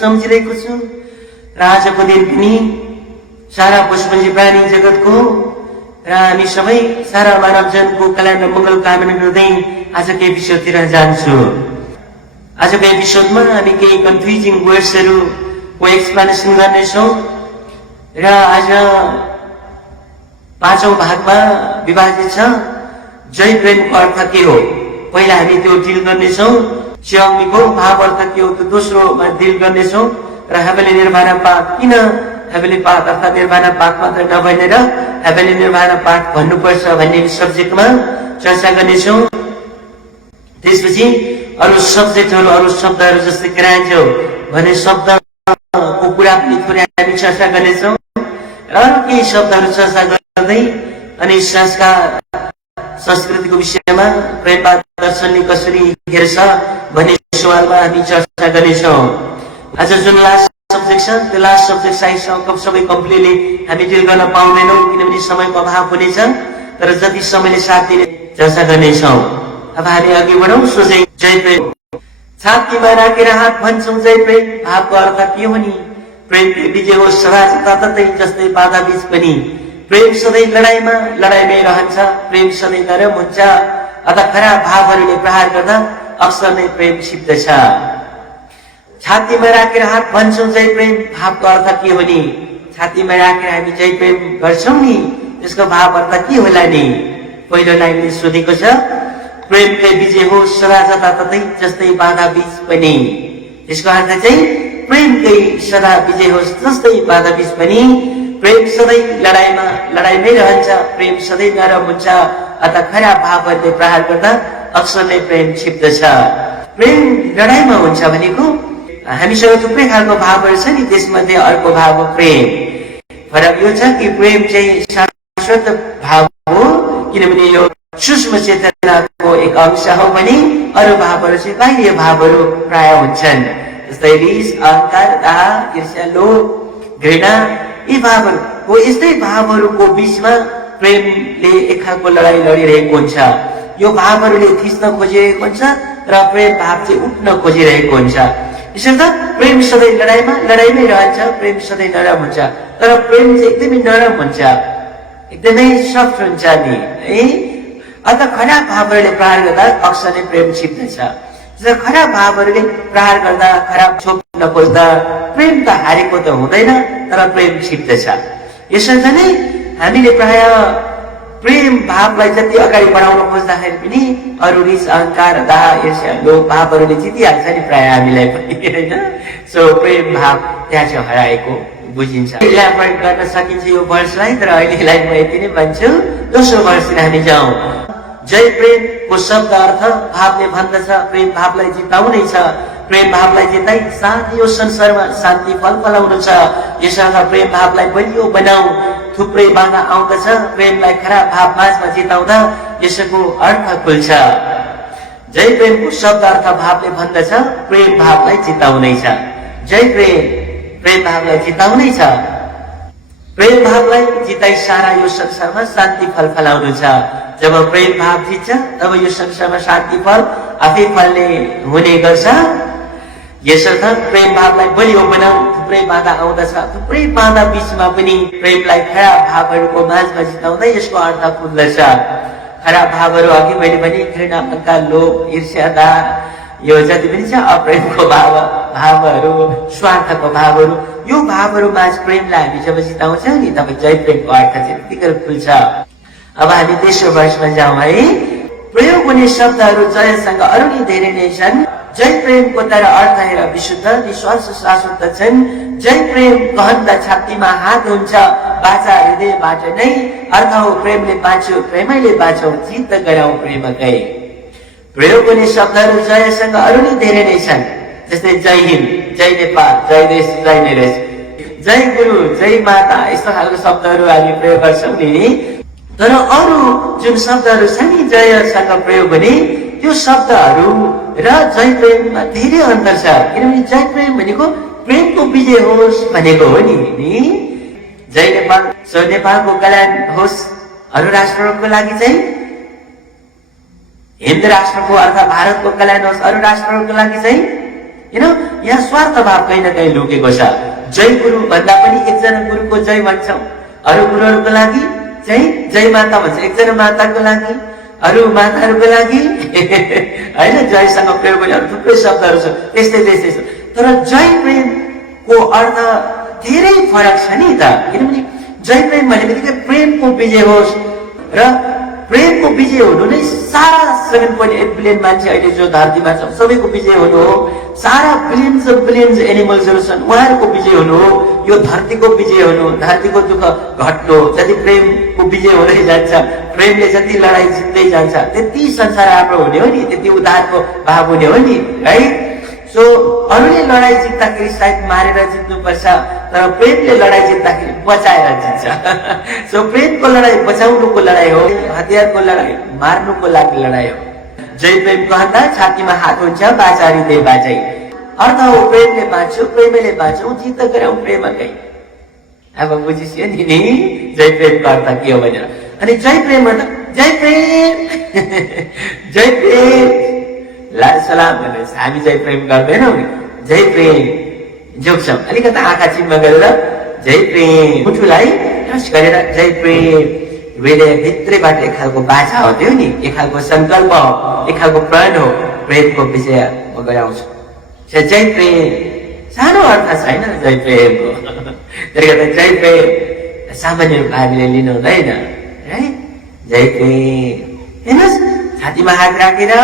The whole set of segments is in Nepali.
सम्झिरहेको छु र आजको दिन पनि सारा पशुपन्छी प्राणी जगतको र हामी सबै सारा मानवजनको कल्याण र मंगल कामना गर्दै आजको एपिसोडतिर जान्छु। आजको एपिसोडमा हामी केही कन्फ्युजिङ वर्ड्सहरुको एक्सप्लेनेसन गर्नेछौँ र आज पाँचौं भागमा विभाजित छ। जय प्रेमको अर्थ के हो पहिला हामी त्यो डिल गर्नेछौँ। शिवमीको भाव अर्थ के हो त्यो दोस्रोमा डिल गर्नेछौँ र हेभेली निर्वाणा पाठ किन हेभेली पाठ अर्थात् निर्वाणा पाठ मात्र नभएर हेभेली निर्वाणा पाठ भन्नुपर्छ भन्ने सब्जेक्टमा चर्चा गर्नेछौँ। त्यसपछि अरू सब्जेक्टहरु अरू शब्दहरु जस्तै क्रान्जो भन्ने शब्दको कुरा पनि थोरै हामी चर्चा गर्नेछौँ र अरू केही शब्दहरु चर्चा गर्दै अनि संस्कृतिको विषयमा प्रेमवाद दर्शनले कसरी हेर्छ भन्ने सवालमा हामी चर्चा गर्नेछौँ। आज जुन लास्ट सब्जेक्ट छ त्यो लास्ट सब्जेक्ट साइड सबै कम्प्लिटली हामी डिल गर्न पाउँदैनौँ किनभने समयको अभाव हुनेछ, तर जति समयले साथ दिने चर्चा गर्नेछौँ। अब हामी अघि बढौँ। सोझै जय प्रेम। छातीमा राखेर हात भन्छौँ जय प्रेम। भावको अर्थ के हो नि? प्रेमले विजय होस् सदा जताततै जस्तै बाधा बीच पनि। प्रेम सधैँ लडाईमा लडाईमै रहन्छ। प्रेम सधैँ नरम हुन्छ। अत खराब भावहरूले प्रहार गर्दा अक्सर नै प्रेम छिप्दछ। छातीमा राखेर हात भन्छौँ जय प्रेम। भावको अर्थ के हो नि? छातीमा राखेर हामी जय प्रेम गर्छौँ नि, त्यसको भाव अर्थ के होला नि? पहिलो लाइनले सोधेको छ प्रेमकै विजय होस् सदा जताततै जस्तै बाधा बीच पनि। यसको अर्थ चाहिँ प्रेमकै सदा विजय होस् जस्तै बाधा बीच पनि। प्रेम सधैँ लडाईमा लडाईमै रहन्छ। प्रेम सधैँ नरम हुन्छ। अत खराब भावहरूले प्रहार गर्दा अक्सर नै प्रेम छिप्दछ। प्रेम लडाईमा हुन्छ भनेको हामीसँग थुप्रै खालको भावहरू छ नि, त्यसमध्ये अर्को भाव हो प्रेम। फरक यो छ कि प्रेम चाहिँ शाश्वत भाव हो किनभने यो सूक्ष्म चेतनाको एक अंश हो भने अरू भावहरू चाहिँ बाह्य भावहरू प्राय हुन्छन्। जस्तै रिस, अहंकार, दाह, ईर्ष्या, लोभ, घृणा यी भावहरू यस्तै भावहरूको बीचमा प्रेमले एक खालको लडाई लडिरहेको हुन्छ। यो भावहरूले थिच्न खोजिरहेको हुन्छ र प्रेम भाव चाहिँ उठ्न खोजिरहेको हुन्छ। यसर्थ प्रेम सधैँ लडाईमा लडाईमै रहन्छ। प्रेम सधैँ नरम हुन्छ, तर प्रेम चाहिँ एकदमै नरम हुन्छ, एकदमै सफ्ट हुन्छ नि है। अत खराब भावहरूले प्रहार गर्दा अक्सर नै प्रेम छिप्दछ। खराब भावहरूले प्रहार गर्दा खराब छोप्न खोज्दा प्रेम त हारेको त हुँदैन, तर प्रेम छिप्दछ। यसर्थ नै हामीले प्राय प्रेम भावलाई जति अगाडि बढाउन खोज्दाखेरि पनि अरू रिस, अहंकार, दाह, ईर्ष्या, लोभ भावहरूले जितिहाल्छ नि प्राय हामीलाई पनि होइन। सो प्रेम भाव त्यहाँ चाहिँ हराएको बुझिन्छ। इलाबोरेट गर्न सकिन्छ यो वर्षलाई, तर अहिलेलाई म यति नै भन्छु। दोस्रो वर्षतिर हामी जाउँ। जय प्रेमको शब्द अर्थ भावले भन्दछ प्रेम भावलाई जिताउनै छ। प्रेम भावलाई जिताइ शान्ति यो संसारमा शान्ति फलफलाउनु छ। यसर्थ प्रेम भावलाई बलियो बनाऊ। थुप्रै बाधा आउँदछ, प्रेमलाई खराब भाव माझमा जिताउँदा यसको अर्थ खुल्छ। जय प्रेमको शब्द अर्थ भावले भन्दछ प्रेम भावलाई जिताउनै छ। जय प्रेम प्रेम भावलाई जिताउनै छ। प्रेम भावलाई जिताइ सारा यो संसारमा शान्ति फल फलाउनु छ। जब प्रेम भाव जित्छ तब यो संसारमा शान्ति फल आफै फल्ने हुने गर्छ। यसर्थ प्रेम भावलाई बलियो बनाऊ। थुप्रै बाधा आउँदछ, थुप्रै बाधा बीचमा पनि प्रेमलाई खराब भावहरूको माझमा जिताउँदै यसको अर्थ पुग्दछ। खराब भावहरू अघि मैले भने घृणा, अहंकार, लोभ, ईर्ष्या, यो जति पनि छ अप्रेमको भावहरू, स्वार्थको भावहरू, यो भावहरू माझ प्रेमलाई हामी जब जिताउँछौँ नि तब जय प्रेमको अर्थ चाहिँ त्यतिकै खुल्छ। अब हामी तेस्रो वर्षमा जाउँ है। प्रयोग हुने शब्दहरू जयसँग अरू नै धेरै नै छन्। जय प्रेमको तर अर्थ हेर विशुद्ध, निश्वास शाश्वत छन्। जय प्रेम कहन्दा छातीमा हात हुन्छ, बाचा हृदयबाट नै। अर्थ हो प्रेमले बाँच्यो, प्रेमैले बाँचौ, चित्त गराउ प्रेमकै। प्रयोग हुने शब्दहरू जयसँग अरू नै धेरै नै छन्। जस्तै जय हिन्द, जय नेपाल, जय देश, जय निरेश, जय गुरु, जय माता, यस्तो खालको शब्दहरू हामी प्रयोग गर्छौँ नि। तर अरू जुन शब्दहरू छ नि जयसँग प्रयोग हुने त्यो शब्दहरू र जय प्रेममा धेरै अन्तर छ। किनभने जय प्रेम भनेको प्रेमको विजय होस् भनेको हो नि। जय नेपाल, सो नेपालको कल्याण होस्। अरू राष्ट्रहरूको लागि चाहिँ हिन्द राष्ट्रको अर्थात् भारतको कल्याण होस्। अरू राष्ट्रहरूको लागि चाहिँ यहाँ स्वार्थ भाव कहीँ न कहीँ लुकेको छ। जय गुरु भन्दा पनि एकजना गुरुको जय भन्छौँ। अरू गुरुहरूको लागि चाहिँ जय माता भन्छ, एकजना माताको लागि, अरू माताहरूको लागि होइन। जयसँग प्रयोग गर्ने अरू थुप्रै शब्दहरू छ, त्यस्तै त्यस्तै छ। तर जय प्रेमको अर्थ धेरै फरक छ नि त। किनभने जय प्रेम भन्ने बित्तिकै प्रेमको विजय होस् र प्रेमको विजय हुनु नै सारा 7.8 बिलियन मान्छे अहिले जो धरतीमा छ सबैको विजय हुनु हो। सारा बिलियन्स एनिमल्सहरू छन् उहाँहरूको विजय हुनु हो। यो धरतीको विजय हुनु, धरतीको दुःख घट्नु। जति प्रेमको विजय हुँदै जान्छ, प्रेमले जति लडाइँ जित्दै जान्छ त्यति संसार राम्रो हुने हो नि, त्यति उद्धारको भाव हुने हो नि, है। सो अरूले लडाइँ जित्दाखेरि सायद मारेर जित्नुपर्छ, तर प्रेमले लडाइँ जित्दाखेरि बचाएर जित्छ। सो प्रेमको लडाइँ बचाउनुको लडाइँ हो, हतियारको लडाइँ मार्नुको लागि लडाइँ हो। जय प्रेम कहँदा छातीमा हात हुन्छ, बाचा हृदय बाँचै। अर्थ हो प्रेमले बाँच्यो, प्रेमले बाँचौ, चित्त गराउ प्रेमकै। अब बुझिसक्यो नि जय प्रेमको अर्थ के हो भनेर। अनि जय प्रेम भन्दा जय प्रेम जय प्रेम लाल सलाम भनेर हामी जय प्रेम गर्दैनौँ। जय प्रेम जोक्छौँ, अलिकति आँखा चिम्मा गरेर जय प्रेम, मुठुलाई टच गरेर जय प्रेम। हृदय भित्रैबाट एक खालको बाछा हो त्यो नि, एक खालको संकल्प हो, एक खालको प्रण हो। प्रेमको विजय म गराउँछु। जय प्रेम सानो अर्थ छैन जय प्रेमको। त्यसले गर्दा जय प्रेम सामान्य रूपमा हामीले लिनु हुँदैन है। जय प्रेम हेर्नुहोस्, छातीमा हात राखेर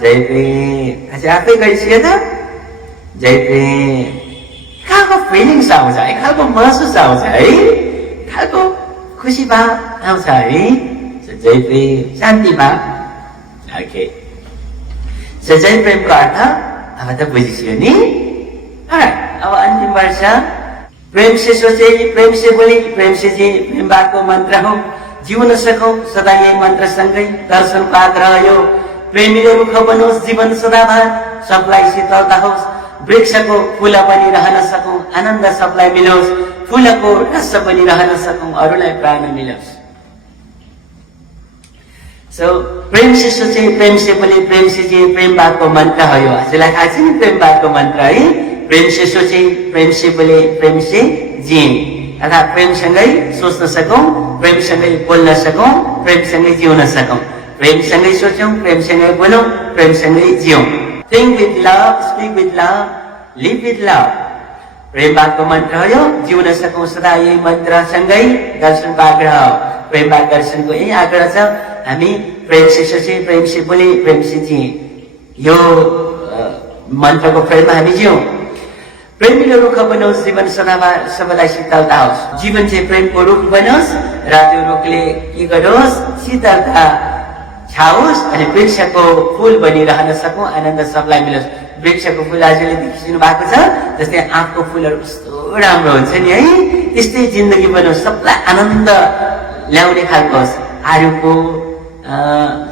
जय प्रेम। अझै आफै गरिसक्यो त जय प्रेम। एक खालको फिलिङ्स आउँछ, एक खालको महसुस आउँछ है, एक खालको खुसी भाव आउँछ है। जय प्रेम शान्ति भाव। ओके, जय प्रेमको अर्थ अब त बुझिसक्यो नि। अब अन्तिम वर्ष प्रेम से सोचे, प्रेम से बोले, प्रेम से जी, प्रेम बातको मन्त्र हो। जिउन सकौं सदा यही मन्त्र सँगै, दर्शनको आग्रह यो। प्रेमीले रुख बनोस् जीवन सदाभर, सबलाई शीतलता होस्। वृक्षको फूल पनि रहन सकौं, आनन्द सबलाई मिलोस्। फूलको रस पनि रहन सकौं, अरूलाई प्राण मिलोस्। सो प्रेम से सोचे, प्रेम से बोले, प्रेम से जिए, प्रेम बातको मन्त्र हो यो। हजुरलाई थाहा छ नि प्रेम बातको मन्त्र है। प्रेम से सोचे, प्रेम से बोले, प्रेम से जिए, अर्थात् प्रेमसँगै सोच्न सकौं, प्रेमसँगै बोल्न सकौं, प्रेमसँगै जिउन सकौं। प्रेमसँगै सोचौं, प्रेमसँगै बोलौं, प्रेमसँगै जियौं। Think with love, speak with love, live with love. प्रेम बातको मन्त्र हो यो। जिउन सकौं सदा यही मन्त्रसँगै, दर्शनको आग्रह। प्रेम बात दर्शनको यही आग्रह छ। हामी प्रेम से सोचे, प्रेम से बोले, प्रेम से जिए, यो मन्त्रको प्रेममा हामी जियौं। प्रेमीले रुख बनोस् जीवन सदाभर, सबैलाई शीतलता होस्। जीवन चाहिँ प्रेमको रुख बनोस् र त्यो रुखले के गरोस्, शीतलता छाओस्। अनि वृक्षको फूल बनिरहन सकौं, आनन्द सबलाई मिलोस्। वृक्षको फूल आजले देखिनु भएको छ, जस्तै आँपको फूलहरू कस्तो राम्रो हुन्छ नि है, त्यस्तै जिन्दगी बनोस्, सबलाई आनन्द ल्याउने खालको होस्। आरुको,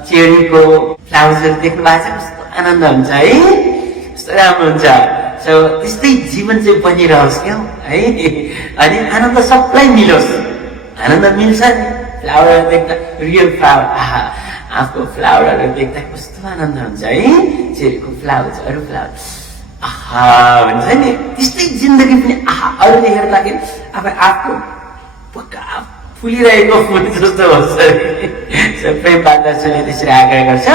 चेरीको, फ्लावर्सहरू देख्नु भएको छ, कस्तो आनन्द हुन्छ है, कस्तो राम्रो हुन्छ। सो त्यस्तै जीवन चाहिँ बनिरहोस् क्या है। अनि आनन्द सबलाई मिलोस्, आनन्द मिल्छ नि फ्लावर देख्दा, रियल फ्लावर। आहा, आफ्नो फ्लावरहरू देख्दा कस्तो आनन्द हुन्छ है, चेरीको फ्लावर छ, अरू फ्लावर आहा भन्छ नि। त्यस्तै जिन्दगी पनि आहा अरूले हेर्दाखेरि अब आफ्नो पक्का फुलिरहेको फुल जस्तो हुन्छ। प्रेम बालदर्शनले त्यसरी आग्रह गर्छ,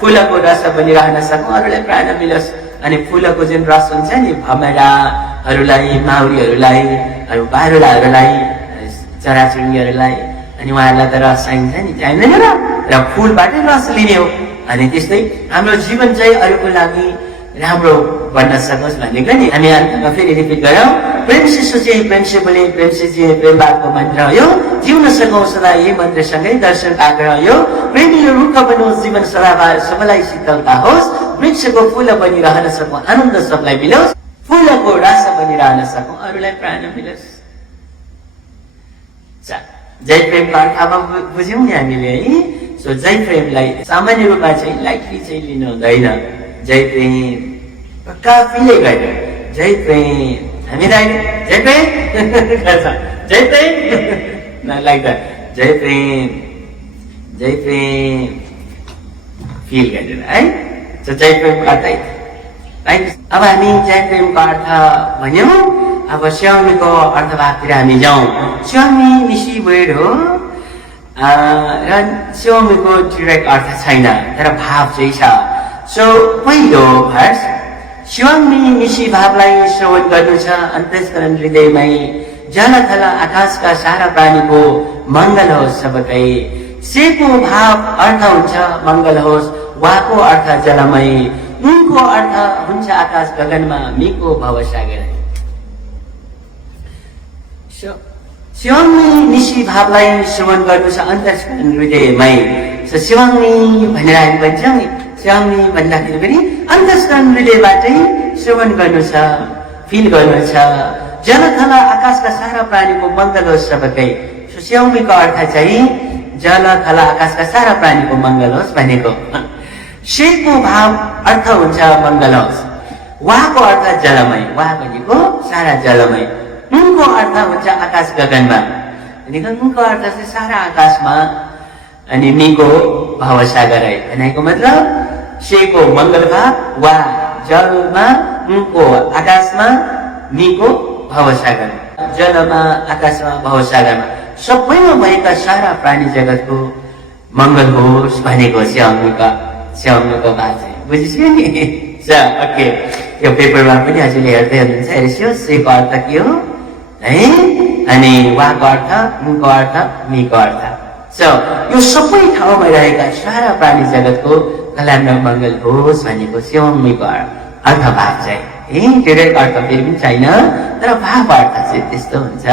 फुलको रस पनि रहन सकौँ, अरूलाई प्राण मिलोस्। अनि फुलको जुन रस हुन्छ नि, भमराहरूलाई, माउरीहरूलाई, अरू बारुलाहरूलाई, चराचुरुङ्गीहरूलाई, अनि उहाँहरूलाई त रस चाहिन्छ नि, चाहिँदैन र फुलबाटै रस लिने हो। अनि त्यस्तै हाम्रो जीवन चाहिँ अरूको लागि राम्रो बन्न सकोस् भनेको नि। हामी अन्तमा फेरि रिपिट गरौँ, प्रेम से सोचे, प्रेम से बोले, प्रेम से जिए, प्रेम बातको मन्त्र हो यो, जिउन सकौँ सदा यही मन्त्रसँगै दर्शनको आग्रह यो। प्रेमीले रुख बनोस्, जीवन सदाबार सबैलाई शीतलता होस्, वृक्षको फूल बनी रहन सकौँ, आनन्द सबलाई मिलोस्, फूलको रस बनी रहन सकौँ, अरूलाई प्राण मिलोस्। जय प्रेमको अर्थ अब बुझ्यौँ नि हामीले है। सो जय प्रेमलाई सामान्य रूपमा चाहिँ लाइटली चाहिँ लिनु हुँदैन। जय प्रेम पक्का फिलै गयो, जय प्रेम हामीलाई जय प्रेम जय प्रेम लाइक द जय प्रेम, जय प्रेम फिल गरेर है। सो जय प्रेमको अर्थ राइट। अब हामी जय प्रेमको अर्थ भन्यौँ, अब स्याउमीको अर्थभागतिर हामी जाउँ। स्याउमी निसी वर्ड हो र स्याउमीको डिरेक्ट अर्थ छैन, तर भाव चाहिँ छ। सो पहिलो भर्स, स्याउमी निसी भावलाई श्रवण गर्नु छ अन्तस्करण हृदयमै, जलथल आकाशका सारा प्राणीको मङ्गल होस् सबकै। सेको भाव अर्थ हुन्छ मङ्गल होस्, वाको अर्थ जलमय, उनको अर्थ हुन्छ आकाश गगनमा, मीको भवसागर। शिवाङ्गी निशी भावलाई श्रवण गर्नु छ अन्तस्करण हृदयमै। शिवाङ्गी भनेर हामी भन्छौँ नि, शिवाङ्गी भन्दाखेरि पनि अन्तस्करण हृदयबाटै श्रवण गर्नु छ, फिल गर्नु छ। जलथल आकाशका सारा प्राणीको मङ्गल होस् सबकै। शिवाङ्गीको अर्थ चाहिँ जलथल आकाशका सारा प्राणीको मङ्गल होस् भनेको। शेको भाव अर्थ हुन्छ मङ्गल होस्, वाको अर्थ जलमय, वा भनेको सारा जलमय, उनको अर्थ हुन्छ आकाश गगनमा, उनको अर्थ चाहिँ सारा आकाशमा, अनि मीको भवसागर है भनेको मतलब शेको मङ्गल भाव, वा जलमा, उनको आकाशमा, मीको भवसागर, जलमा आकाशमा भवसागरमा सबैमा भएका सारा प्राणी जगतको मङ्गल होस् भनेको स्याउमीको भाव चाहिँ बुझिसक्यो नि। ओके, यो पेपरमा पनि हजुरले हेर्दै हुनुहुन्छ, हेर्छियो सेको अर्थ के हो है, अनि वाको अर्थ, उनको अर्थ, मीको अर्थ। यो सबै ठाउँमा रहेका सारा प्राणी जगतको कल्याण मङ्गल होस् भनेको स्याउमीको अर्थभाव चाहिँ डिरेक्ट अर्थ फेरि पनि छैन, तर भाव अर्थ चाहिँ त्यस्तो हुन्छ।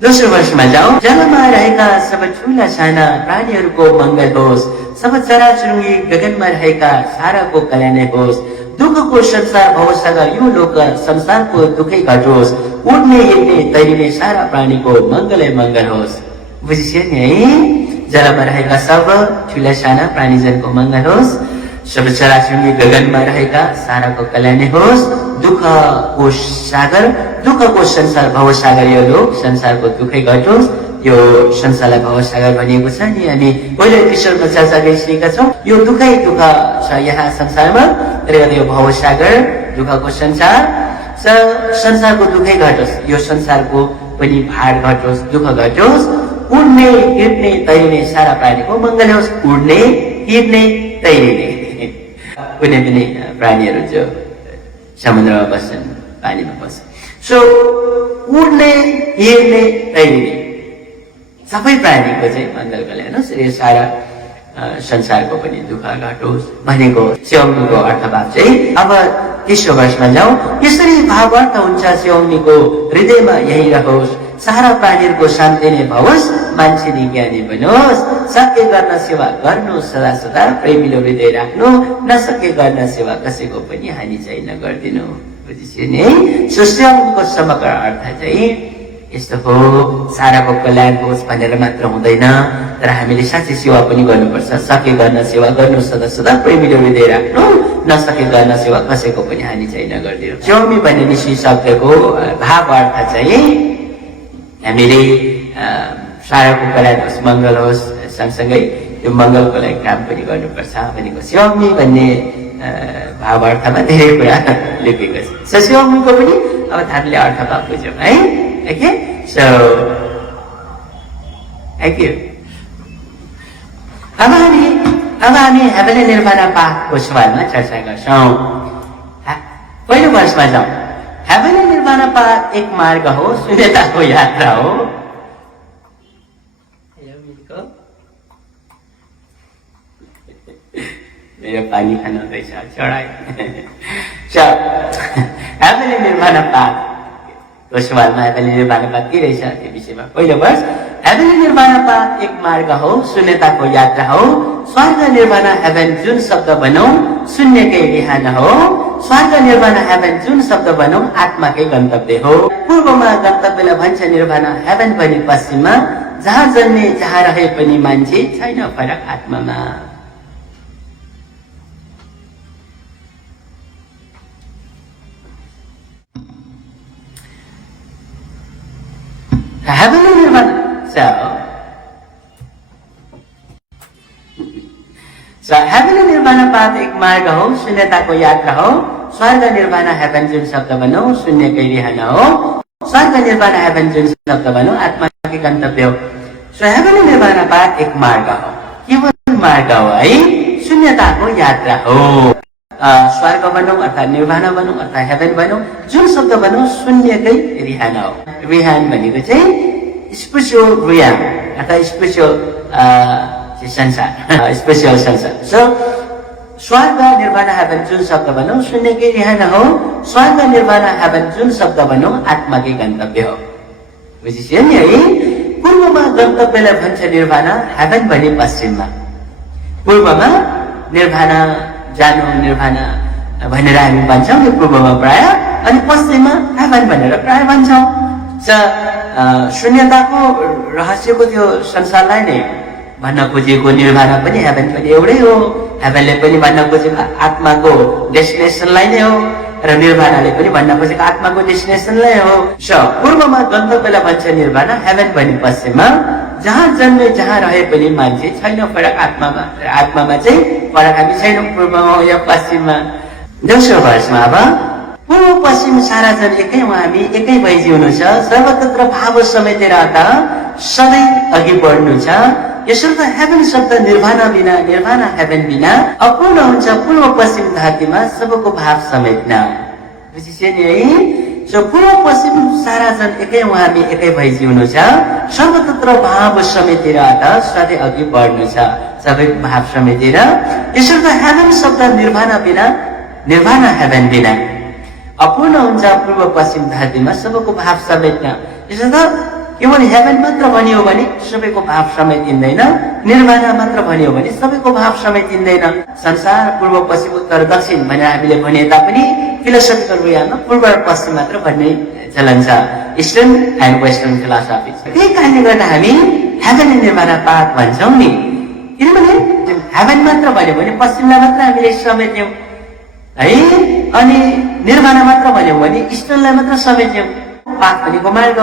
दोस्रो वर्षमा जाउँ, जलमा रहेका सब ठुला साना प्राणीहरूको मङ्गल होस्, सब चराचुरुङ्गी गगनमा रहेका साराको कल्याण होस्, दुःखको संसार भवसागर यो लोक संसारको दुःखै घटोस्, उड्ने हिँड्ने तैरिने सारा प्राणीको मङ्गलै मङ्गल होस्। बुझिसक्यो नि है। जलमा रहेका सब ठुला साना प्राणीजनको मङ्गल होस्, सब चराचुरुङ्गी गगनमा रहेका साराको कल्याण होस्, दुःखको सागर, दुःखको संसार भवसागर यो लोक संसारको दुःखै घटोस्, यो संसारलाई भवसागर भनिएको छ नि। अनि पहिलो एपिसोडमा चर्चा गरिसकेका छौँ, यो दुःखै दुःख छ यहाँ संसारमा, त्यसले गर्दा यो भवसागर दुःखको संसार, संसारको दुःखै घटोस्, यो संसारको पनि भार घटोस्, दुःख घटोस्, उड्ने हिँड्ने तैरिने सारा प्राणीको मङ्गल होस्। उड्ने हिँड्ने तैरिने कुनै पनि प्राणीहरू जो समुद्रमा बस्छन्, पानीमा बस्छन्, सो उड्ने हिँड्ने तैरिने सबै प्राणीको चाहिँ मङ्गल कल्याण होस्, यो सारा संसारको पनि दुःख घटोस् भनेको स्याउमीको अर्थभाव चाहिँ। अब तेस्रो वर्षमा जाउँ, यसरी भाव अर्थ हुन्छ स्याउमीको हृदयमा यही रहोस्, सारा प्राणीहरूको शान्ति नै भओस्, मान्छे नि ज्ञानी बनोस्, सके गर्न सेवा गर्नु सदा सदा, प्रेमिलो हृदय राख्नु, नसके गर्न सेवा कसैको पनि हानि चाहिँ नगरिदिनु। बुझिसक्यो नि है। स्याउमीको समग्र अर्थ चाहिँ यस्तो हो साराको कल्याण होस् भनेर मात्र हुँदैन तर हामीले साँच्चै सेवा पनि गर्नुपर्छ सके गर्न सेवा गर्नु सदा सदा प्रेमीले हृदय राख्नु नसके गर्न सेवा कसैको पनि हानि चाहिँ नगरिदिनु स्योमी भन्ने निसी शब्दको भाव अर्थ चाहिँ हामीले साराको कल्याण होस् मङ्गल होस् सँगसँगै त्यो मङ्गलको लागि काम पनि गर्नुपर्छ भनेको स्योमी भन्ने भाव अर्थमा धेरै कुरा लेखेको छ स्योमीको पनि अब हामीले अर्थमा बुझ्यौँ है Okay, so thank you. अब हामी हेभेनली निर्वाणा पाथको सवालमा चर्चा गर्छौँ पहिलो वर्षमा जाउँ हेभेनली निर्वाणा पाथ एक मार्ग हो शून्यताको यात्रा हो मेरो पानी खानु हुँदैछ चढाइ heavenly nirvana path सवालमा heavenly nirvana path के रहेछ त्यो विषयमा पहिलो वर्ष हेभेनली निर्वाणा पाथ एक मार्ग हो शून्यताको यात्रा हो स्वर्ग निर्वाणा हेभेन जुन शब्द भनौँ शून्यकै बिहान हो स्वर्ग निर्वाणा हेभेन जुन शब्द भनौँ आत्माकै गन्तव्य हो पूर्वमा गन्तव्यलाई भन्छ निर्वाणा हेभेन भने पश्चिममा जहाँ जन्मे जहाँ रहे पनि मान्छे छैन फरक आत्मामा Heavenly Nirvana. So Heavenly Nirvana path एक मार्ग हो शून्यताको यात्रा हो स्वर्ग निर्वाणा हेभेन जुन शब्द भनौँ शून्यकै बिहान हो स्वर्ग निर्वाणा हेभेन जुन शब्द भनौँ आत्माकै गन्तव्य हो सो हेभेनली निर्वाणा पाथ एक मार्ग हो केवल मार्ग हो है शून्यताको यात्रा हो स्वर्ग भनौँ अथवा निर्वाणा भनौँ अथवा हेभेन भनौँ जुन शब्द भनौँ शून्यकै रिहान हो रिहान भनेको चाहिँ स्पिरिचुअल रियाम अथवा स्पिरिचुअल संसार स्पिरिचुअल संसार सो स्वर्ग निर्वाणा हेभेन जुन शब्द भनौँ शून्यकै रिहान हो स्वर्ग निर्वाणा हेभेन जुन शब्द भनौँ आत्माकै गन्तव्य हो बुझिसक्यो नि है पूर्वमा गन्तव्यलाई भन्छ निर्वाणा हेभेन भने पश्चिममा पूर्वमा निर्वाणा जानु निर्वाणा भनेर हामी भन्छौँ यो पूर्वमा प्राय अनि पश्चिममा हेभेन भनेर प्राय भन्छौँ शून्यताको रहस्यको त्यो संसारलाई नै भन्न खोजेको निर्वाणा पनि हेभेन पनि एउटै हो हेभेनले पनि भन्न खोजेको आत्माको डेस्टिनेसनलाई नै हो र निर्वाणाले पनि भन्न खोजेको आत्माको डेस्टिनेसनलाई हो पूर्वमा गन्तव्यलाई भन्छ निर्वाणा हेभेन भने पश्चिममा जहाँ जन्मे जहाँ रहे पनि मान्छे छैन फरक आत्मामा आत्मामा चाहिँ फरक हामी छैनौँ पूर्वमा हो या पश्चिममा दोस्रो वर्षमा अब पूर्व पश्चिम सारा जन एकै हो हामी एकै भई जिउनु छ सर्वत्र भाव समेटेर त सधैँ अघि बढ्नु छ यसर्थ हेभेन शब्द निर्वाणा बिना निर्वाणा हेभेन बिना अपूर्ण हुन्छ पूर्व पश्चिम धरतीमा सबको भाव समेट्न बुझिसक्यो नि है सो पूर्व पश्चिम सारा जन एकै हो हामी एकै भई जिउनु छ सर्वत्र भाव समेटेर त सधैँ अघि बढ्नु छ सबैको भाव समेटेर यसर्थ हेभेन शब्द निर्वाणा बिना निर्वाणा हेभेन बिना अपूर्ण हुन्छ पूर्व पश्चिम धरतीमा सबैको भाव समेट्न यसर्थ केवल हेभेन मात्र भनियो भने सबैको भाव समेटिँदैन निर्वाणा मात्र भनियो भने सबैको भाव समेटिँदैन संसार पूर्व पश्चिम उत्तर दक्षिण भनेर हामीले भने तापनि फिलोसफिकल वेमा पूर्व र पश्चिम मात्र भन्ने चलन छ इस्टर्न एन्ड वेस्टर्न फिलोसफी त्यही कारणले गर्दा हामी हेभेन निर्वाणा पाथ भन्छौँ नि किनभने हेभेन मात्र भन्यो भने पश्चिमलाई मात्र हामीले समेट्यौँ है अनि निर्वाणा मात्र भन्यो भने इस्टर्नलाई मात्र समेट्यौँ पाथ भनेको मार्ग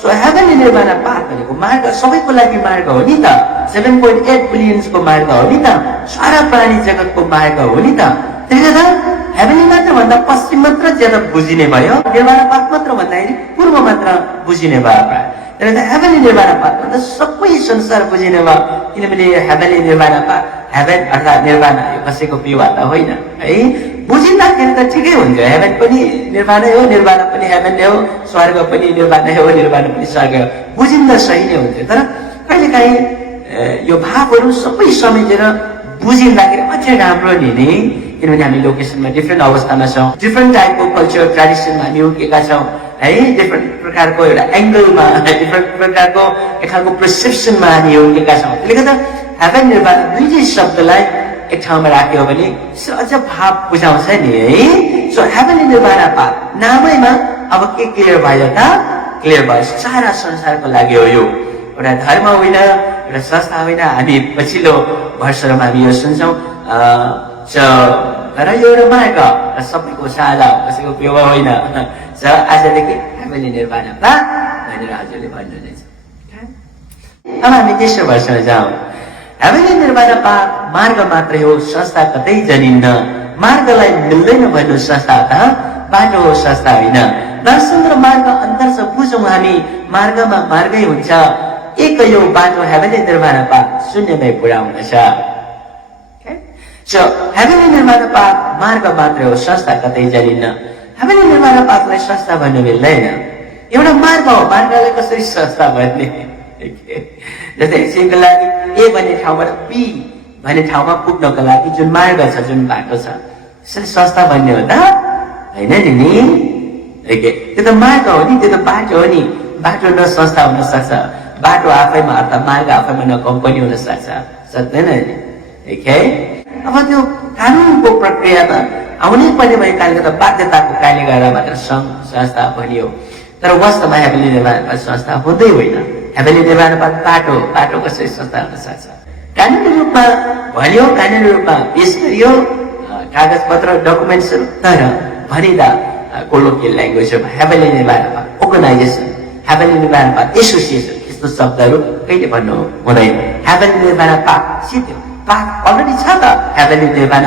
सो हेभेनली निर्वाणा पाथ भनेको मार्ग सबैको लागि मार्ग हो नि त 7.8 बिलियन्सको मार्ग हो नि त सारा प्राणी जगतको मार्ग हो नि त त्यसले गर्दा हेभेनली मात्र भन्दा पश्चिम मात्र ज्यादा बुझिने भयो निर्वाणा पाथ मात्र भन्दाखेरि पूर्व मात्र बुझिने भयो प्राय त्यसले हेभेनली निर्वाणा पाथ भन्दा सबै संसार बुझिने भयो किनभने हेभेनली निर्वाणा पाथ हेभेन अर्थात् निर्वाणा यो कसैको विवाद होइन है बुझिँदाखेरि त ठिकै हुन्छ हेभेन पनि निर्वाणै हो निर्वाणा पनि हेभेन नै हो स्वर्ग पनि निर्वाणै हो निर्वाणा पनि स्वर्ग हो बुझिँदा सही नै हुन्छ तर कहिलेकाहीँ यो भावहरू सबै समेटेर बुझिँदाखेरि अझै राम्रो नि नि किनभने हामी लोकेसनमा डिफ्रेन्ट अवस्थामा छौँ डिफ्रेन्ट टाइपको कल्चर ट्रेडिसनमा हामी हुर्केका छौँ है डिफ्रेन्ट प्रकारको एउटा एङ्गलमा डिफ्रेन्ट प्रकारको एक खालको पर्सेप्सनमा हामी हुर्केका छौँ त्यसले गर्दा हेभेन निर्वाणा दुईटै शब्दलाई एक ठाउँमा राख्यो भने अझ भाव बुझाउँछ नि है सो हेभेनली निर्वाणा पाथ नामैमा अब के क्लियर भयो त क्लियर भयो। सारा संसारको लागि हो यो, एउटा धर्म होइन, एउटा संस्था होइन। हामी पछिल्लो वर्षहरूमा हामी यो सुन्छौँ, तर यो एउटा मार्ग सबैको साझा, कसैको पेवा होइन। आजदेखि हामीले निर्माण पा भनेर हजुरले भन्नुहुनेछ। अब हामी तेस्रो वर्षमा जाउँ। हामीले निर्माण पा मार्ग मात्रै हो, संस्था कतै जनिन्न। मार्गलाई मिल्दैन भन्नु संस्था त बाटो हो, संस्था होइन। दर्शन र मार्ग अन्तर छ, बुझौँ हामी। मार्गमा मार्गै हुन्छ, एक यो बाटो हेभेन्ली निर्माण पाथ शून्यमै पुर्याउँदछ। हेभेन्ली निर्माण पाथ मार्ग मात्रै हो, संस्था कतै जनिन्न। हेभेन्ली निर्माण पाथलाई संस्था भन्नु मिल्दैन, एउटा मार्ग हो। मार्गलाई कसरी संस्था भन्ने? जस्तै एकछिनको लागि ए भन्ने ठाउँबाट बी भन्ने ठाउँमा पुग्नको लागि जुन मार्ग छ, जुन बाटो छ, त्यसरी संस्था भन्ने हो त होइन नि। त्यो त मार्ग हो नि, त्यो त बाटो हो नि। बाटो न संस्था हुन सक्छ, बाटो आफैमा अर्थात मार्ग आफैमा न कम्पनी हुन सक्छ, सक्दैन नि। अब त्यो कानुनको प्रक्रियामा आउनै पर्ने भएको कारणले गर्दा बाध्यताको कारणले गर्दा मात्र सङ्घ संस्था भनियो। तर वास्तवमा हेभेन्ली निर्माण पाथ संस्था हुँदै होइन। हेभेन्ली निर्माण पाथ बाटो, बाटो कसरी संस्था हुन सक्छ? कानुनी रूपमा भनियो, कानुनी रूपमा पेश गरियो, कागज पत्र डकुमेन्ट्सहरू, तर भनिँदा कोलोकियल ल्याङ्ग्वेजमा हेभेन्ली निर्माण पाथ अर्गनाइजेसन, हेभेन्ली निर्माण पाथ एसोसिएसन, यस्तो शब्दहरू कहिले भन्नु हुँदैन। हेभेन्ली निर्माण पाथ सिधो पाथ अलरेडी छ त, हेभेन्ली निर्माण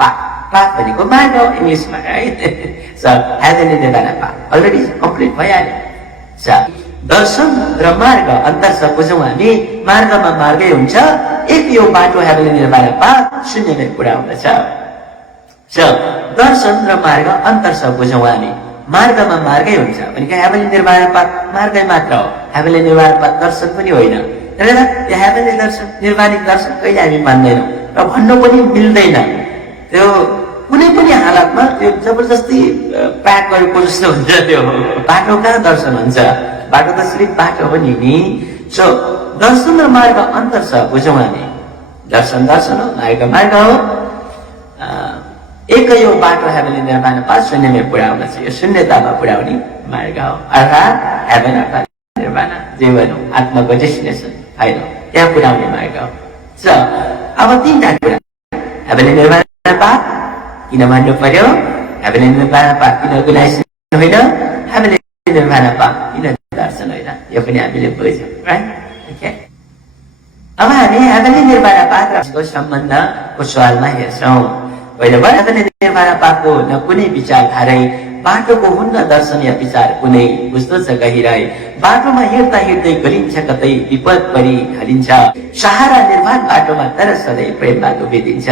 पाथ। पाथ भनेको मार्ग हो इङ्ग्लिसमा, है। हेभेन्ली निर्माण पाथ अलरेडी कम्प्लिट भइहाल्यो। दर्शन र मार्ग अन्तर छ, बुझौँ हामी। मार्गमा मार्गै हुन्छ, एक यो बाटो हेभेन्ली निर्माण पाथ शून्यमै पुर्याउँदछ। दर्शन र मार्ग अन्तर छ, बुझौँ हामी। मार्गमा मार्गै हुन्छ भनेको हेभेन्ली निर्माण पाथ मार्गै मात्र हो, हेभेन्ली निर्माण पाथ दर्शन पनि होइन। त्यो हेभेन्ली दर्शन, निर्वाणिक दर्शन कहिले हामी मान्दैनौँ र भन्नु पनि मिल्दैन। त्यो कुनै पनि हालतमा त्यो जबरजस्ती प्याक गरेको जस्तो हुन्छ। त्यो बाटो कहाँ दर्शन हुन्छ? बाटो त सिर्फ बाटो हो नि। दर्शन र मार्ग अन्तर छ, बुझौँ हामी। दर्शन दर्शन हो, मार्ग मार्ग हो। एक यो बाटो हेभेन्ली निर्माण पाथ शून्यमै पुर्याउँदछ, यो शून्यतामा पुर्याउने मार्ग हो। अर्थात् हेभेन अर्थात् निर्वाण, जीवन हो, आत्माको डेस्टिनेसन फाइनल, त्यहाँ पुर्याउने मार्ग हो। अब तीनटा कुरा, हेभेन्ली निर्माण पाथ किन भन्नु पर्यो, हेभेन्ली निर्माण पाथ किन अर्गनाइजेसन होइन, हेभेन्ली निर्माण पाथ किन दर्शन होइन, यो पनि हामीले बुझ्यौँ, राइट। अब हामी हेभेन्ली निर्माण पाथको सम्बन्धको सवालमा हेर्छौँ। हेभेन्ली निर्माण पाथको न कुनै विचारधारै बाटोको हुन्न, दर्शन या विचार कुनै बुझ्दो छ गहिराई। बाटोमा हिँड्दा हिँड्दै गलिन्छ कतै, विपद परि ढलिन्छ। सहारा निर्माण बाटोमा तर सधैँ प्रेमबाट उभिदिन्छ।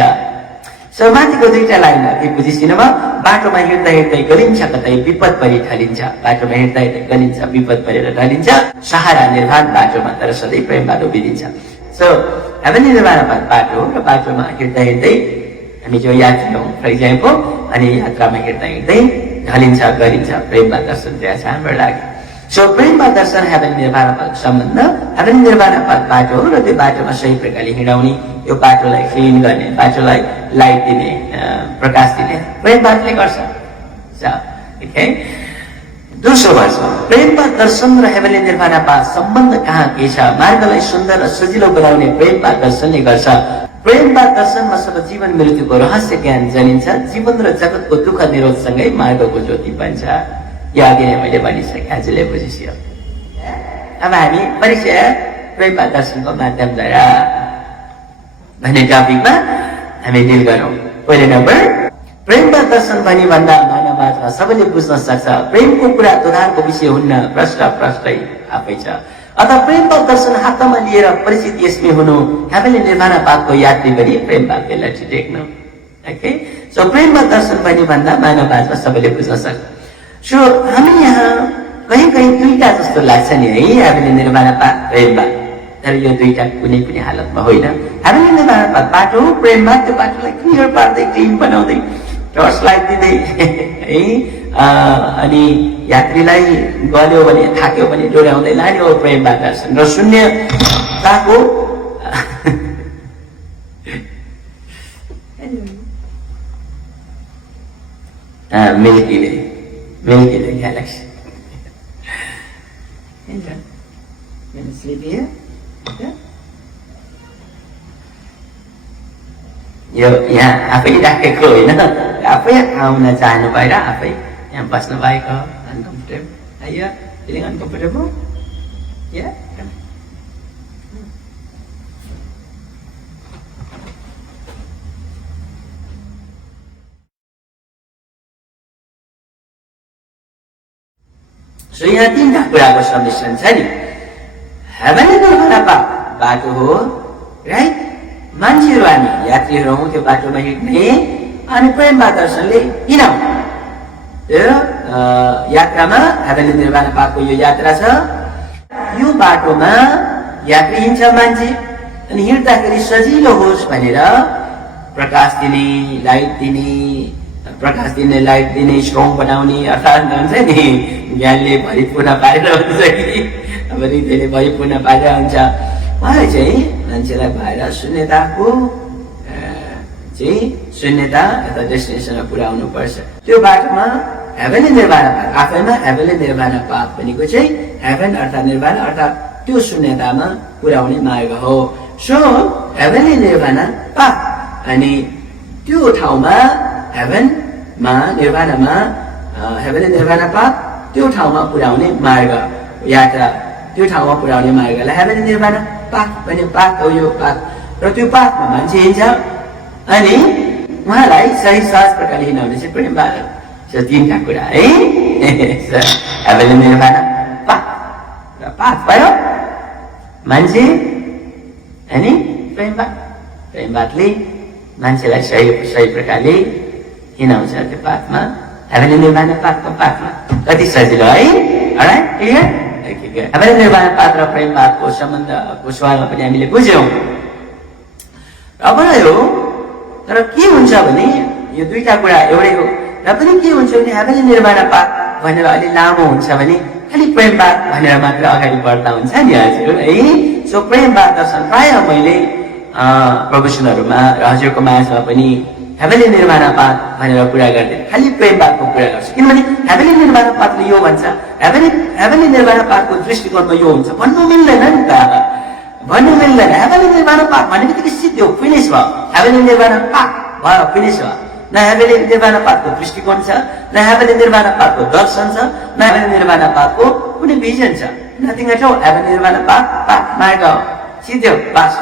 माथिको दुईटा लाइन के बुझिसिनु भयो? बाटोमा हिँड्दा हिँड्दै गलिन्छ कतै, विपद परि ढलिन्छ। बाटोमा हिँड्दा हिँड्दै गलिन्छ, विपद परेर ढलिन्छ। सहारा निर्माण बाटोमा तर सधैँ प्रेमबाट उभिदिन्छ। हेभेन्ली निर्माण पाथ बाटो र बाटोमा हिँड्दा हिँड्दै हामी जो यात्री हौँ फर इक्जाम्पल, अनि यात्रामा हिँड्दा हिँड्दै ढलिन्छ गरिन्छ, प्रेममा दर्शन त्यहाँ छ हाम्रो लागि। प्रेममा दर्शन हेभेन्ली निर्माण पाथको सम्बन्ध। हेभेन्ली निर्माण पाथ बाटो हो र त्यो बाटोमा सही प्रकारले हिँडाउने, यो बाटोलाई क्लिन गर्ने, बाटोलाई लाइट दिने, प्रकाश दिने प्रेम पाथले गर्छ। दोस्रो वर्ष, प्रेममा दर्शन र हेभेन्ली निर्माण पाथ सम्बन्ध कहाँ के छ? मार्गलाई सुन्दर र सजिलो बनाउने प्रेममा दर्शनले गर्छ। प्रेममा दर्शनमा सब जीवन मृत्युको रहस्य ज्ञान जनिन्छ। जीवन र जगतको दुःख निरोधसँगै मार्गको ज्योति बन्छ। यो अघि नै मैले भनिसकेँ, आजले बुझिसियो। अब हामी परिचय प्रेममा दर्शनको माध्यमद्वारा भन्ने टपिकमा हामी डिल गरौँ। पहिलो नम्बर, प्रेममा दर्शन भनी भन्दा मानवमा सबैले बुझ्न सक्छ। प्रेमको कुरा दोधारको विषय हुन्न, प्रष्टै आफै छ। अतः प्रेममा दर्शन हातमा लिएर परिचित यसमै हुनु, हेभेन्ली निर्माण पाथको यात्री पनि प्रेम पाथले लट्ठी टेक्नु। प्रेममा दर्शन भनी भन्दा मानवमा सबैले बुझ्न सक्छ। हामी यहाँ कहीँ कहीँ दुईटा जस्तो लाग्छ नि है, हेभेन्ली निर्माण पाथ, प्रेम पाथ। तर यो दुईटा कुनै पनि हालतमा होइन। हेभेन्ली निर्माण पाथ बाटो हो, प्रेममा त्यो बाटोलाई क्लियर पार्दै, क्लिन बनाउँदै, टर्च लाइट दिँदै है, अनि यात्रीलाई गल्यो भने, थाक्यो भने डोर्याउँदै लाने हो प्रेममा दर्शन। र शून्यताको मिल्कीले galaxy Enter. When sleep here. Okay. यो यहाँ आफै राखेको होइन, आफै आउन चाहनु भएर आफै यहाँ बस्नु भएको uncomfortable. Are you feeling uncomfortable? Yeah? Come. So यहाँ तीनटा कुराको सम्मिश्रण छ नि. हेभन एन्ड अर्थ बाटो हो, राइट? मान्छेहरू हामी यात्रीहरू हौँ त्यो बाटोमा हिँड्ने, अनि प्रेमबाट दर्शनले हिँडाउँ. त्यो यात्रामा हेभन एन्ड निर्वाण पाथको यो यात्रा छ. यो बाटोमा यात्री हिँड्छ मान्छे, अनि हिँड्दाखेरि सजिलो होस् भनेर प्रकाश दिने, लाइट दिने, प्रकाश दिने, लाइट दिने, स्ट्रङ बनाउने, अर्थात् हुन्छ नि ज्ञानले भरिपूर्ण पारेर हुन्छ कि अब हृदयले भरिपूर्ण पारेर हुन्छ. उहाँले चाहिँ मान्छेलाई भएर शून्यताको चाहिँ शून्यता अथवा डेस्टिनेसनमा पुर्याउनु पर्छ. त्यो बाटोमा हेभन एन्ड निर्वाण पाथ, आफैमा हेभन एन्ड निर्वाण पाथ भनेको चाहिँ हेभन अर्थात् निर्वाण अर्थात् त्यो शून्यतामा पुर्याउने मार्ग हो. So heaven and nirvana path, अनि त्यो ठाउँमा हेभनमा निर्वाणमा हेभन एन्ड निर्वाण पाथ, त्यो ठाउँमा पुर्याउने मार्ग, यात्रा, त्यो ठाउँमा पुर्याउने मार्गलाई हेभन एन्ड निर्वाण पाथ भन्ने पाथ हो. यो पाथ र त्यो पाथमा मान्छे हिँड्छ, अनि उहाँलाई सही सहज प्रकारले हिँडाउने चाहिँ प्रेमबाट. सो तीनटा कुरा है. हेभन एन्ड निर्वाण पाथ र पाथ भयो मान्छे अनि प्रेमबाट. प्रेमबाटले मान्छेलाई सही प्रकारले हिँडाउँछ त्यो पाथमा, हेभन एन्ड निर्वाण पाथको पाथमा. कति सजिलो है. All right, clear? Heaven and nirvana path र प्रेमबाटको सम्बन्धको सवालमा पनि हामीले बुझ्यौँ. अब यो तर के हुन्छ भने यो दुईटा कुरा एउटै हो, र पनि के हुन्छ भने हेभन एन्ड निर्वाण पाथ भनेर अलि लामो हुन्छ भने खालि प्रेमबाट भनेर मात्र अगाडि बढ्दा हुन्छ नि हजुर है. सो प्रेमबाट दर्शन प्राय मैले प्रवचनहरूमा र हजुरको माझमा पनि हेभन एन्ड निर्वाण पाथ भनेर कुरा गर्दैन, खालि प्रेमबाटको कुरा गर्छु. किनभने हेभन एन्ड निर्वाण पाथले यो भन्छ, हेभन एन्ड निर्वाण पाथको दृष्टिकोणमा यो हुन्छ भन्नु मिल्दैन नि त, भन्नु मिल्दैन. हेभन एन्ड निर्वाण पाथ भन्ने बित्तिकै सिद्धि हो, फिनिस भयो. हेभन एन्ड निर्वाण पाथ भयो, फिनिस भयो. न हेभन एन्ड निर्वाण पाथको दृष्टिकोण छ, न हेभन एन्ड निर्वाण पाथको दर्शन छ, न हेभन एन्ड निर्वाण पाथको कुनै भिजन छ. Nothing at all. Heaven and nirvana path मार्ग हो, सिद्धि हो, पास.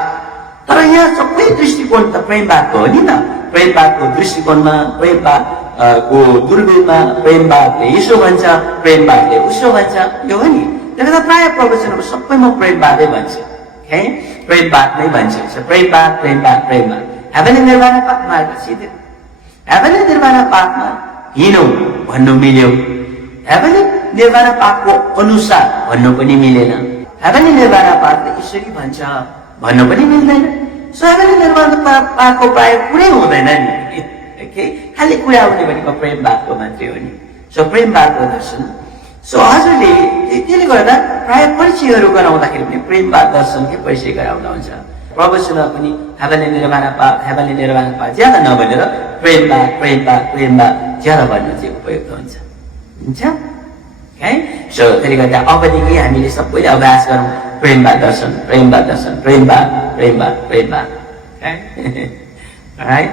तर यहाँ सबै दृष्टिकोण त प्रेमबाटको हो नि त. प्रेमबाटको दृष्टिकोणमा, प्रेमबाटको दूरबीनमा प्रेमबाटले यसो भन्छ, प्रेमबाटले उसो भन्छ, यो हो नि. त्यसले गर्दा प्राय प्रवचनहरू सबैमा प्रेमबाटै भन्छ है, प्रेमबाट नै भन्छ. प्रेमबाट प्रेमबाट प्रेमबाट. हेभन एन्ड निर्वाण पाथ मार्ग सिधै. हेभन एन्ड निर्वाण पाथमा हिँडौँ भन्नु मिल्यो, हेभन एन्ड निर्वाण पाथको अनुसार भन्नु पनि मिलेन. हेभन एन्ड निर्वाण पाथले ईश्वरी भन्छ भन्नु पनि मिल्दैन. सो हेभन एन्ड निर्वाण पाथको प्राय कुरै हुँदैन नि, खालि कुरा आउने भनेको प्रेमबाटको मात्रै हो नि. सो प्रेमबाटको दर्शन. सो हजुरले त्यसले गर्दा प्राय परिचयहरू गराउँदाखेरि पनि प्रेमबाट दर्शनकै परिचय गराउँदा हुन्छ. प्रवचनमा पनि हेभन एन्ड निर्वाण पाथ ज्यादा नभनेर प्रेमबाट प्रेमबाट प्रेमबाट ज्यादा भन्नु चाहिँ उपयुक्त हुन्छ है. सो त्यसले गर्दा अबदेखि हामीले सबैले अभ्यास गरौँ प्रेमबाट दर्शन, प्रेमबाट दर्शन, प्रेमबाट प्रेमबाट प्रेमबाट. Right,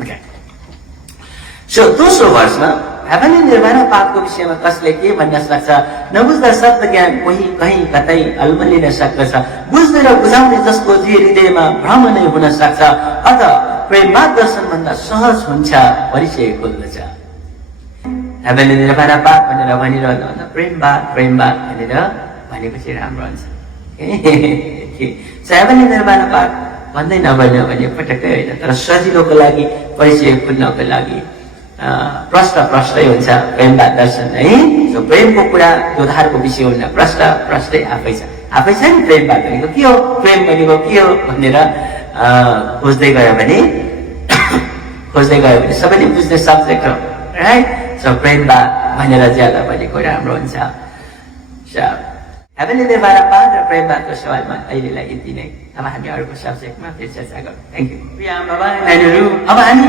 okay. सो दोस्रो वर्षमा हेभन एन्ड निर्वाण पाथको विषयमा कसले के भन्न सक्छ, नबुझ्दा शब्द ज्ञान कोही कहीँ कतै अल्मलिन सक्दछ, बुझ्दै र बुझाउने जसको जे हृदयमा भ्रम नै हुन सक्छ, अत प्रेमबाट दर्शन भन्दा सहज हुन्छ, परिचय खोल्दछ. हेभन एन्ड निर्वाण पाथ भनेर भनिरहनु भन्दा प्रेमबाट प्रेमबाट भनेर भनेको चाहिँ राम्रो हुन्छ. हेभन एन्ड निर्वाण पाथ भन्दै नभन्यो भने पटक्कै होइन, तर सजिलोको लागि, परिचय खोल्नको लागि प्रष्टै हुन्छ प्रेमबाट दर्शन है. सो प्रेमको कुरा दोधारको विषय हुन्न, प्रष्टै आफै छ नि. प्रेमबाट भनेको के हो, प्रेम भनेको के हो भनेर खोज्दै गयो भने सबैले बुझ्ने सब्जेक्ट हो, राइट. सो प्रेमबाट भनेर ज्यादा भनेको राम्रो हुन्छ. हेभन एन्ड निर्वाण पाथ र प्रेमबाटको सवालमा अहिलेलाई यति नै. अब हामी अर्को सब्जेक्टमा फेरि चर्चा गरौँ. Thank you. प्रिय बाबा नानीहरू, अब हामी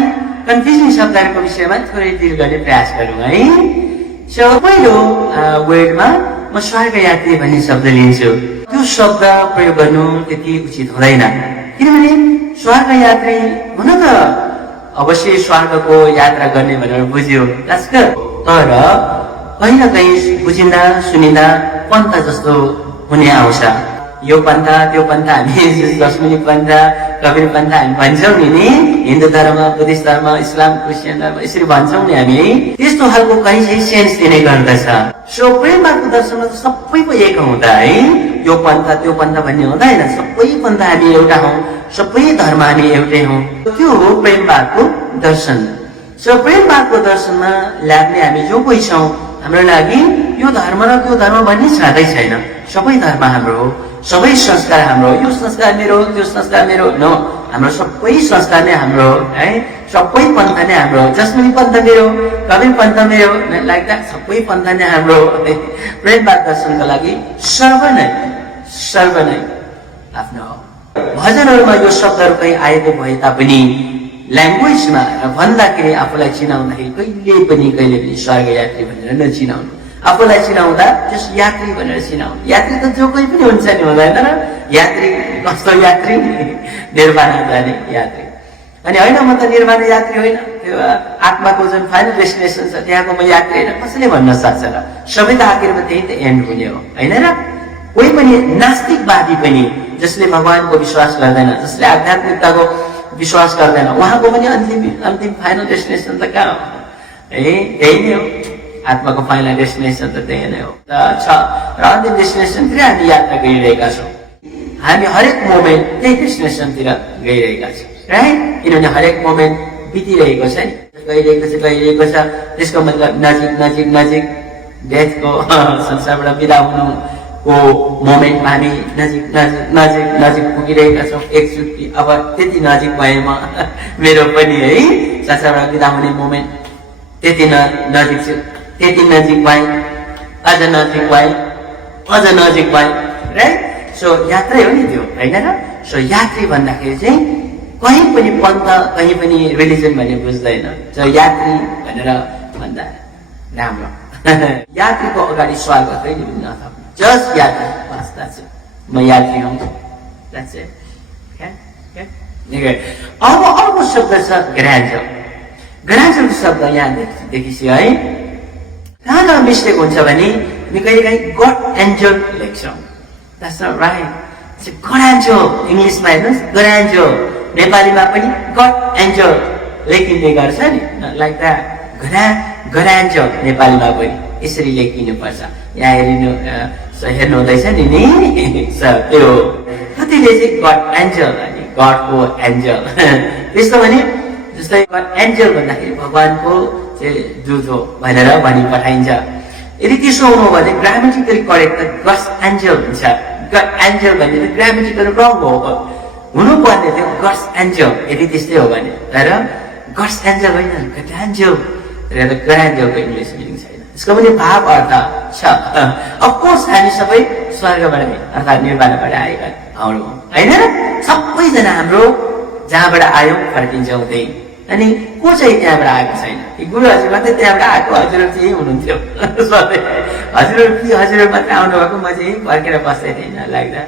कन्फ्युजिङ शब्दहरूको विषयमा थोरै डिल गर्ने प्रयास गरौँ है. सो पहिलो वर्डमा म स्वर्ग यात्री भन्ने शब्द लिन्छु। त्यो शब्द प्रयोग गर्नु त्यति उचित हुँदैन, किनभने स्वर्ग यात्री हुन त अवश्य स्वर्गको यात्रा गर्ने भनेर बुझ्यो, तर कहीँ न कहीँ बुझिँदा सुनिँदा पन्था जस्तो हुने आउँछ। यो पन्था त्यो पन्था हामी दशमुनि पन्था कबीर पन्था हामी भन्छौँ नि, हिन्दू धर्म, बुद्धिस्ट धर्म, इस्लाम, क्रिस्चियन धर्म यसरी भन्छौँ नि हामी, त्यस्तो खालको कहीँ चाहिँ सेन्स दिने गर्दछ। सो प्रेम मार्गको दर्शनमा त सबैको एक हुँदा है, यो पन्था त्यो पन्था भन्ने हुँदैन, सबै पन्था हामी एउटा हौँ, सबै धर्म हामी एउटै हौँ। त्यो हो प्रेम मार्गको दर्शन। सो प्रेम मार्गको दर्शनमा लाग्ने हामी जो कोही छौँ, हाम्रो लागि यो धर्म र त्यो धर्म भन्ने छँदै छैन। सबै धर्म हाम्रो हो, सबै संस्कार हाम्रो, यो संस्कार मेरो त्यो संस्कार मेरो नो, हाम्रो सबै संस्कार नै हाम्रो है, सबै पन्था नै हाम्रो, जसमुनि पन्थ मेरो, कबीर पन्थ मेरो, लाइक द्याट सबै पन्था नै हाम्रो। प्रेम मार्ग दर्शनको लागि सर्व नै आफ्नो हो। भजनहरूमा यो शब्दहरू कहीँ आएको भए तापनि ल्याङ्ग्वेजमा भन्दाखेरि आफूलाई चिनाउँदाखेरि कहिले पनि स्वर्ग यात्री भनेर नचिनाउनु। आफूलाई चिनाउँदा जस यात्री भनेर चिनाउनु। यात्री त जो कोही पनि हुन्छ नि, हुँदैन र? यात्री कस्तो यात्री? निर्वाणा जाने यात्री। अनि होइन म त निर्वाणा यात्री होइन, त्यो आत्माको जुन फाइनल डेस्टिनेसन छ त्यहाँको म यात्री होइन, कसैले भन्न सक्छ र? सबै त आखिरमा त्यही त एन्ड हुने हो, होइन र? कोही पनि नास्तिकवादी पनि जसले भगवानको विश्वास गर्दैन, जसले आध्यात्मिकताको विश्वास गर्दैन, उहाँको पनि अन्तिम फाइनल डेस्टिनेसन त कहाँ हो? यही नै हो। आत्माको फाइनल डेस्टिनेसन त त्यही नै हो छ र अन्तिम डेस्टिनेसनतिर हामी यात्रा गरिरहेका छौँ। हामी हरेक मोमेन्ट त्यही डेस्टिनेसनतिर गइरहेका छौँ, राइट? किनभने हरेक मोमेन्ट बितिरहेको छ नि, गइरहेको छ। त्यसको मतलब नजिक डेथको संसारबाट बिदा हुनुको मोमेन्टमा हामी नजिक पुगिरहेका छौँ। एकचोटि अब त्यति नजिक भए म मेरो पनि है, संसारबाट बिदा हुने मोमेन्ट त्यति नजिक भए, अझ नजिक भए, राइट? सो यात्रै हो नि त्यो, होइन र? सो यात्री भन्दाखेरि चाहिँ कहीँ पनि पन्थ, कहीँ पनि रिलिजन भन्ने बुझ्दैन। सो यात्री भनेर भन्दा राम्रो। यात्रीको अगाडि स्वागत कहिले पनि नथप्नु, जस्ट यात्री, बस द्याट्स इट। म यात्री हुँ, द्याट्स इट। अब अर्को शब्द छ ग्रान्जर। ग्रान्जरको शब्द यहाँ देखिसी है, कहाँ मिस्टेक हुन्छ भने हामी कहिलेकाहीँ गड एन्जल लेख्छौँ। That's not right. God angel इङ्ग्लिसमा हेर्नुहोस्, गड एन्जल। नेपालीमा पनि गड एन्जल लेखिँदै गर्छ नि, लाइक द्याट। गड एन्जल नेपालीमा पनि यसरी लेखिनुपर्छ। यहाँ हेर्नु हुँदैछ नि, त्यो कतिले चाहिँ गड एन्जल अनि गडको एन्जल त्यस्तो भने, जस्तै गड एन्जल भन्दाखेरि भगवानको दूत हो भनेर भनी पठाइन्छ। यदि त्यसो हुनु भने ग्रामेटिकली करेक्ट त गड्स एन्जल हुन्छ। गड एन्जल भन्ने त ग्रामेटिकल रङ हो, हुनुपर्ने थियो गड्स एन्जल यदि त्यस्तै हो भने। तर गड्स एन्जल होइन, गड एन्जल। गड एन्जलको इङ्ग्लिस मिनिङ छैन, यसको पनि भाव अर्थ छ। अफकोर्स हामी सबै स्वर्गबाट अर्थात् निर्वाणबाट आएका हौँ, होइन र? सबैजना हाम्रो जहाँबाट आयौँ फर्किन्छौँ त्यही। अनि को चाहिँ त्यहाँबाट आएको छैन? गुरु हजुर मात्रै त्यहाँबाट आएको, हजुरहरू चाहिँ यही हुनुहुन्थ्यो हजुरहरू मात्रै आउनुभएको, म चाहिँ फर्केर बस्दै थिएन लाग्दा।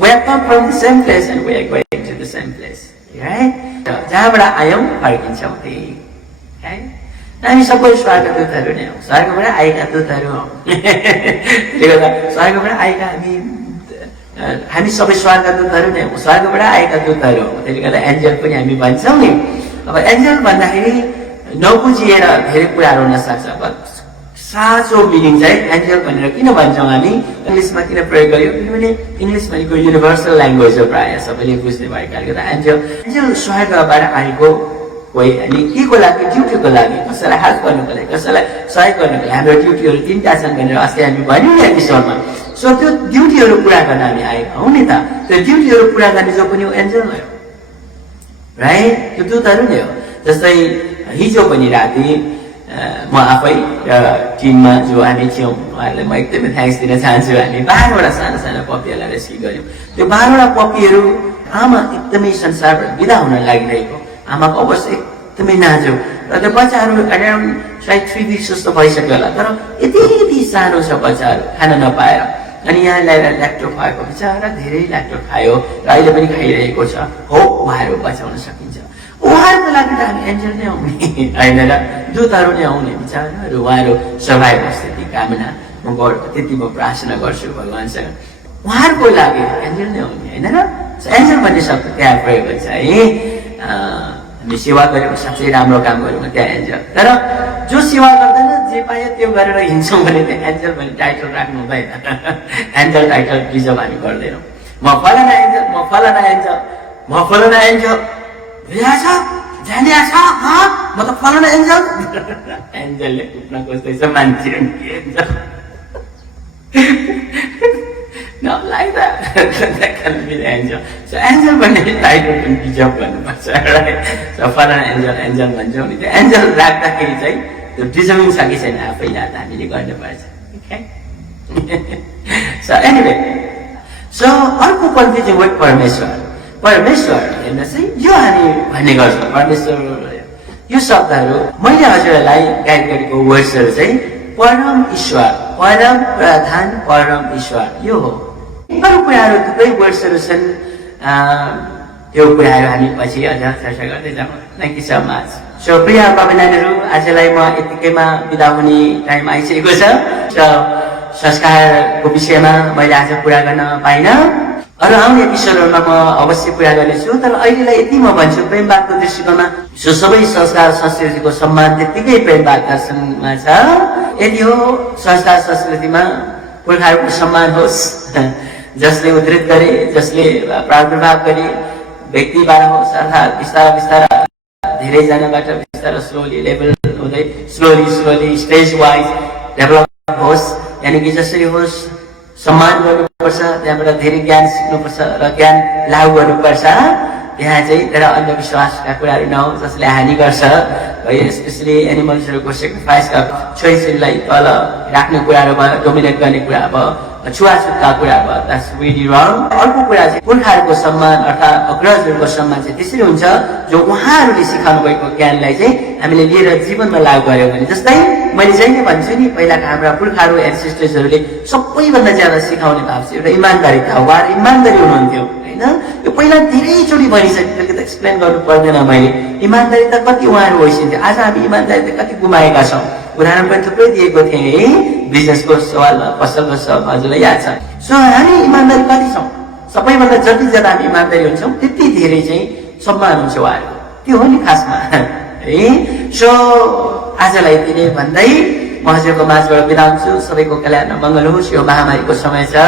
We have come from the same place and we are going to the same place, right? जहाँबाट आयौँ फर्किन्छौँ त्यही, right? हामी सबै स्वर्गदूतहरू नै हौँ, स्वर्गबाट आएका दूतहरू हौँ। त्यसले गर्दा स्वर्गबाट आएका हामी सबै स्वर्गदूतहरू नै हौँ, स्वर्गबाट आएका दूतहरू हौँ। त्यसले गर्दा एन्जल पनि हामी भन्छौँ नि। अब एन्जल भन्दाखेरि नबुझिएर धेरै कुराहरू हुन सक्छ। साँचो मिनिङ चाहिँ एन्जल भनेर किन भन्छौँ हामी, इङ्ग्लिसमा किन प्रयोग गर्यो? किनभने इङ्ग्लिस भनेको युनिभर्सल ल्याङ्ग्वेज हो, प्रायः सबैले बुझ्ने भएकाले गर्दा एन्जल स्वर्गबाट आएको कोही। अनि के को लागि? ड्युटीको लागि, कसैलाई हेल्प गर्नुको लागि, कसैलाई सहयोग गर्नुको लागि। हाम्रो ड्युटीहरू 3टा छन् भनेर अस्ति हामी भन्यौँ नि एपिसोडमा। सो त्यो ड्युटीहरू पुरा गर्न हामी आएका हौँ नि त। त्यो ड्युटीहरू पुरा गर्ने जो पनि हो एन्जल हो, राइट? त्यो दूतहरू नै हो। जस्तै हिजो पनि राति म आफै र टिममा जो हामी थियौँ उहाँहरूलाई म एकदमै थ्याङ्क्स दिन चाहन्छु। हामी 12वटा साना पपीहरूलाई रेस्क्यु गऱ्यौँ। त्यो 12वटा पपीहरू आमा एकदमै संसारबाट बिदा हुन लागिरहेको, आमाको अवस्था एकदमै नाजुक र त्यो बच्चाहरू अराउन्ड सायद 3 weeks जस्तो भइसक्यो होला तर यति सानो छ बच्चाहरू खान नपाएर अनि यहाँ ल्याएर ल्याक्टो खुवाएको बिचरा धेरै ल्याक्टो खायो र अहिले पनि खाइरहेको छ हो उहाँहरू बचाउन सकिन्छ उहाँहरूको लागि त हामी एन्जल नै आउने होइन र दूतहरू नै आउने बिचराहरू उहाँहरू सर्भाइभ होस् त्यति कामना त्यति म प्रार्थना गर्छु भगवान्सँग उहाँहरूको लागि एन्जल नै आउने होइन र एन्जल भन्ने शब्द त्यहाँ प्रयोग हुन्छ है हामी सेवा गरेको साँच्चै राम्रो काम गऱ्यौँ त्यहाँ एन्जल तर जो सेवा गर्दैन जे पायो त्यो गरेर हिँड्छौँ भने त्यहाँ एन्जल भन्ने टाइटल राख्नु हुँदैन एन्जल टाइटल रिजर्भ हामी गर्दैनौँ म फलाना एन्जल म फलाना एन्जल म फलाना एन्जल भइहाल्छ जाने छ म त फलाना एन्जल एन्जलले कुट्न खोज्दैछ मान्छे angel Not like that. That can't be the angel. So angel भन्ने टाइटल पनि रिजर्भ गर्नुपर्छ राइट सो फलाना एन्जल भन्छौँ नि त्यो एन्जल राख्दाखेरि चाहिँ त्यो डिजर्भिङ छ कि छैन आफैलाई त हामीले गर्नुपर्छ सो एनिवे सो अर्को कन्फ्युजिङ वर्ड परमेश्वर हेर्नुहोस् है यो हामी भन्ने गर्छौँ परमेश्वर यो शब्दहरू मैले हजुरहरूलाई गाइड गरेको वर्ड्सहरू चाहिँ परम ईश्वर परम प्रधान परम ईश्वर यो हो अरू कुराहरू थुप्रै वर्ड्सहरू छन् त्यो कुराहरू हामी पछि अझ चर्चा गर्दै जाउँ thank you so much so प्रिय बाबु नानीहरू आजलाई म यतिकैमा बिदा हुने टाइम आइसकेको छ र संस्कारको विषयमा मैले आज कुरा गर्न पाइनँ अरू आउने एपिसोडहरूमा म अवश्य कुरा गर्नेछु तर अहिलेलाई यति म भन्छु प्रेमवादको दृष्टिकोणमा सो सबै संस्कार संस्कृतिको सम्मान त्यत्तिकै प्रेमवाद दर्शनमा छ यदि हो संस्कार संस्कृतिमा पुर्खाहरूको सम्मान होस् जसले उद्धृत गरे जसले प्रादुर्भाव गरे व्यक्तिबाट होस् अर्थात् बिस्तारा बिस्तारा धेरैजनाबाट बिस्तारा स्लोली लेभल हुँदै स्लोली स्टेज वाइज डेभलप होस् यानि कि जसरी होस् सम्मान गर्नुपर्छ त्यहाँबाट धेरै ज्ञान सिक्नुपर्छ र ज्ञान लागू गर्नुपर्छ यहाँ चाहिँ तर अन्धविश्वासका कुराहरू नहोस् जसले हानि गर्छ स्पेसली एनिमल्सहरूको सेक्रिफाइसका छोरीछोरीलाई तल राख्ने कुराहरू भयो डोमिनेट गर्ने कुरा भयो छुवाछुतका कुरा भयो द्याट्स रियली रङ अर्को कुरा चाहिँ पुर्खाहरूको सम्मान अर्थात् अग्रजहरूको सम्मान चाहिँ त्यसरी हुन्छ जो उहाँहरूले सिकाउनु भएको ज्ञानलाई चाहिँ हामीले लिएर जीवनमा लागू गर्यौँ भने जस्तै मैले चाहिँ नै भन्छु नि पहिलाका हाम्रा पुर्खाहरू एन्सेस्टर्सहरूले सबैभन्दा ज्यादा सिकाउने भाव चाहिँ एउटा इमान्दारिता उहाँहरू इमान्दारी हुनुहुन्थ्यो होइन यो पहिला धेरैचोटि भनिसक्यो त्यसले त एक्सप्लेन गर्नु पर्दैन मैले इमान्दारिता कति उहाँहरू होइसिन्थ्यो आज हामी इमान्दारिता कति गुमाएका छौँ उदाहरण पनि थुप्रै दिएको थिएँ है बिजनेसको सवालमा पसलको सवालमा हजुरलाई याद छ सो हामी इमान्दारी कति छौँ सबैभन्दा जति ज्यादा हामी इमान्दारी हुन्छौँ त्यति धेरै चाहिँ सम्मान हुन्छ उहाँहरूको त्यो हो नि खासमा है सो आजलाई यति नै भन्दै म हजुरको माझबाट बिदा हुन्छु सबैको कल्याण मङ्गल होस् यो महामारीको समय छ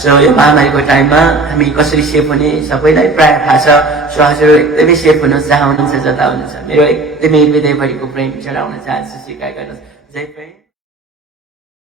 सो यो महामारीको टाइममा हामी कसरी सेफ हुने सबैलाई प्रायः थाहा छ सो हजुर एकदमै सेफ हुनुहोस् जहाँ हुनुहुन्छ जता हुनुहुन्छ मेरो एकदमै हृदयभरिको प्रेम चढाउन चाहन्छु स्वीकार गर्नुहोस् जय प्रेम